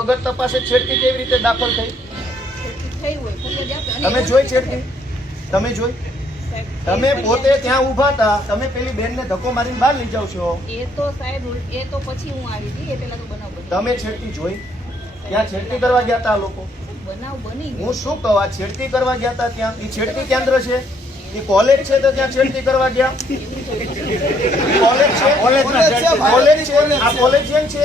વગર તપાસે છેડતી કેવી રીતે દાખલ થઈ તમે જોઈ છેડતી તમે જોઈ તમે પોતે ત્યાં ઉભા હતા તમે પેલી બેનને ધક્કો મારીને બહાર લઈ જાવ છો એ તો સાહેબ એ તો પછી હું આવી હતી એ પેલા તો બનાવ તમે છેડતી જોઈ ત્યાં છેડતી કરવા ગયા હતા લોકો બનાવ બની હું શું કહું આ છેડતી કરવા ગયા હતા ત્યાં એ છેડતી કેન્દ્ર છે એ કોલેજ છે તો ત્યાં છેડતી કરવા ગયા કોલેજ છે કોલેજ છે આ કોલેજ છે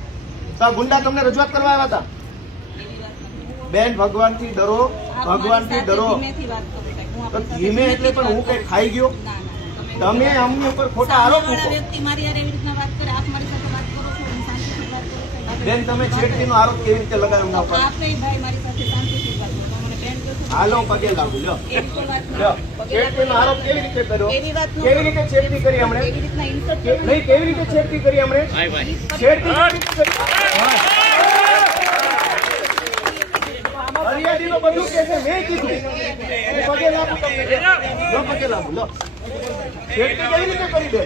તો આ ગુંડા તમને રજૂઆત કરવા આવ્યા હતા બેન ભગવાનથી ડરો ભગવાનથી ડરો ધીમે એટલે પણ હું કઈ ખાઈ ગયો તમે અમની ઉપર ખોટા આરોપ મૂકો બેન તમે છેડતીનો આરોપ કેવી રીતે લગાવ્યો હાલો પગે લાગુ લ્યો છેડતીનો આરોપ કેવી રીતે કર્યો કેવી રીતે છેડતી કરી હમણે નહીં કેવી રીતે છેડતી કરી હમણે છેડતી હરિયાળીનો છે મેં કીધું પગે લાગુ પગે લાગુ લો કેવી રીતે કરી દે